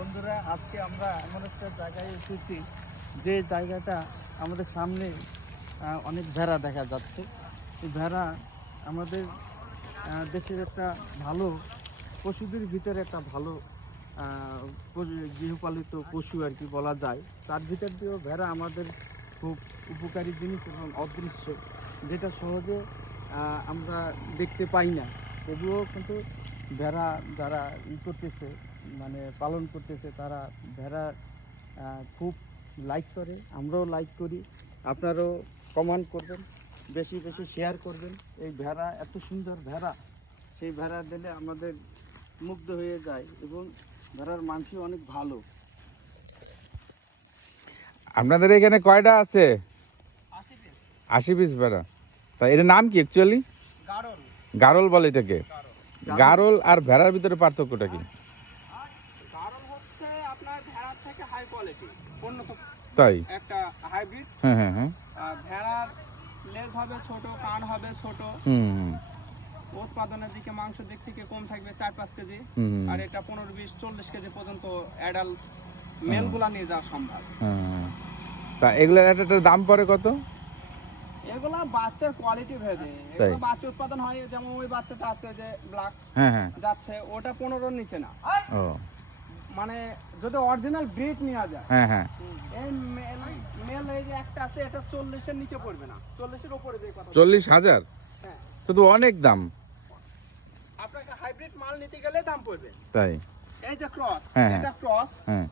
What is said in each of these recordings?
বন্ধুরা, আজকে আমরা এমন একটা জায়গায় এসেছি যে জায়গাটা আমাদের সামনে অনেক ভেড়া দেখা যাচ্ছে। এই ভেড়া আমাদের দেশের একটা ভালো পশুদের ভিতরে একটা ভালো গৃহপালিত পশু আর কি বলা যায়। তার ভিতর দিয়েও ভেড়া আমাদের খুব উপকারী জিনিস এবং অদৃশ্য, যেটা সহজে আমরা দেখতে পাই না। তবুও কিন্তু ভেড়া যারা করতেছে, মানে পালন করতেছে, তারা ভেড়া খুব লাইক করে, আমরাও লাইক করি। আপনারাও কমেন্ট করবেন, বেশি বেশি শেয়ার করবেন। এই ভেড়া এত সুন্দর ভেড়া, সেই ভেড়া দিলে আমাদের মুগ্ধ হয়ে যায় এবং ভেড়ার মাংস অনেক ভালো। আপনাদের এখানে কয়টা আছে? 80 পিস ভেড়া। তা এর নাম কি অ্যাকচুয়ালি? গাড়ল। গাড়ল বলে এটাকে। গাড়ল আর ভেড়ার ভিতরে পার্থক্যটা কি? গাড়ল হচ্ছে আপনার ভেড়ার থেকে হাই কোয়ালিটি, উন্নত, তাই একটা হাইব্রিড। হ্যাঁ হ্যাঁ হ্যাঁ। ভেড়ার লেজ হবে ছোট, কান হবে ছোট, হুম। উৎপাদনের দিকে মাংস দিক থেকে কম থাকবে 4-5 কেজি। হুম। আর এটা 15-20-40 কেজি পর্যন্ত অ্যাডাল্ট মেলগুলা নিয়ে যাওয়া সম্ভব। হ্যাঁ। তা এগুলোর একটা দাম পড়ে কত? এগুলা বাচ্চার কোয়ালিটি ভেদে, এগুলো বাচ্চা উৎপাদন হয়। যেমন ওই বাচ্চাটা আছে যে ব্ল্যাক, হ্যাঁ হ্যাঁ যাচ্ছে ওটা 15-র নিচে না। ও মানে যদি অরিজিনাল ব্রিড নেওয়া যায়, হ্যাঁ হ্যাঁ। এই মেল এই যে একটা আছে, এটা 40-এর নিচে পড়বে না, 40-এর উপরে যে কথা। 40,000? হ্যাঁ, তো অনেক দাম। আপনাকে হাইব্রিড মাল নিতে গেলে দাম পড়বে। তাই এই যে ক্রস, হ্যাঁ, এটা ক্রস, হ্যাঁ।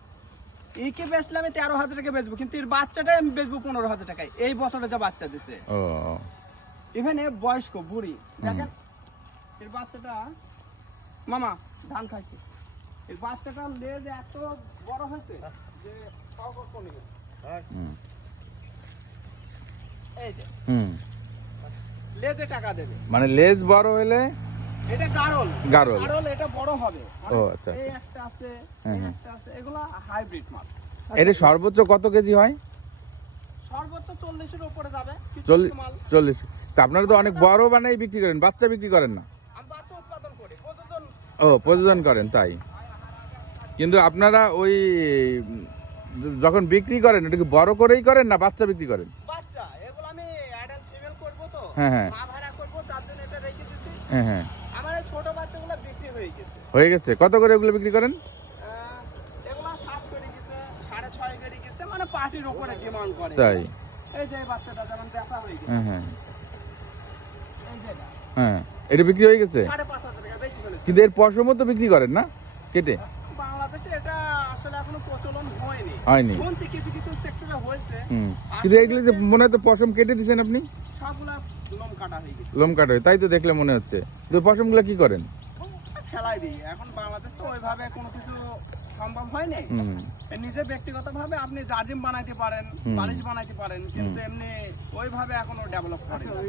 একে বেচলে আমি 13,000 টাকা বেচবো, কিন্তু এর বাচ্চাটাই আমি বেচবো 15,000 টাকায়। এই বছরে যা বাচ্চা দিছে, ও ইভেন এ বয়স্ক বুড়ি, দেখেন এর বাচ্চাটা, মামা ধান খাইছে, এর বাচ্চাটা লেজ এত বড় হয়েছে যে পাউডার কমে গেছে। হুম এই যে হুম। লেজে টাকা দেবে, মানে লেজ বড় হলে এটা গাড়ল। গাড়ল। গাড়ল এটা বড় হবে। ও আচ্ছা। এই একটা আছে, হ্যাঁ, এই হ্যাঁ। একটা আছে, এগুলা হাইব্রিড মাল। এটা সর্বোচ্চ কত কেজি হয়? সর্বোচ্চ 40-এর উপরে যাবে। কিছু 40 কিছু মাল 40। তা আপনারা তো অনেক বড় বানাই বিক্রি করেন, বাচ্চা বিক্রি করেন না? আমি বাচ্চা উৎপাদন করি, প্রযোজন। ও প্রযোজন করেন, তাই। কিন্তু আপনারা ওই যখন বিক্রি করেন ওটাকে বড় করেই করেন না বাচ্চা বিক্রি করেন? বাচ্চা এগুলো আমি অ্যাডাল্ট ফিমেল করব তো, হ্যাঁ, হ্যাঁ। মা ভাড়া করব, তার জন্য এটা রেখে দিছি। হ্যাঁ হ্যাঁ। আমার এই ছোট বাচ্চাগুলো বিক্রি হয়ে গেছে। হয়ে গেছে? কত করে এগুলো বিক্রি করেন? এগুলো 7 করে গেছে, 6.5 করে গেছে, মানে পার্টির উপরে ডিমান্ড করে। তাই। এই যে এই বাচ্চাটা যেমন দেখা হয়ে গেছে, হ্যাঁ হ্যাঁ এই যে এটা হ্যাঁ। এটা বিক্রি হয়ে গেছে? 5,500 টাকা বেশি ফেলেছে। কিন্তু এর পশমও তো বিক্রি করেন না কেটে? বাংলাদেশে এটা আসলে এখনো প্রচলন হয়নি। হয়নি। শুনছি কিছু কিছু সেক্টরে হয়েছে। হুম। কিন্তু এগুলো যে মনে হয় তো পশম কেটে দিয়েছেন আপনি? সবগুলা লোম কাটা হয়ে গেছে। লোম কাটা হয়, তাই তো দেখলে মনে হচ্ছে। তো পশমগুলো কি করেন? ফেলাই দিই। এখন বাংলাদেশ তো ওইভাবে কোনো কিছু সম্ভব হয়নি। নিজে ব্যক্তিগতভাবে আপনি জাজিম বানাইতে পারেন, বালিশ বানাইতে পারেন, কিন্তু এমনি ওইভাবে এখনো ডেভেলপ করেনি।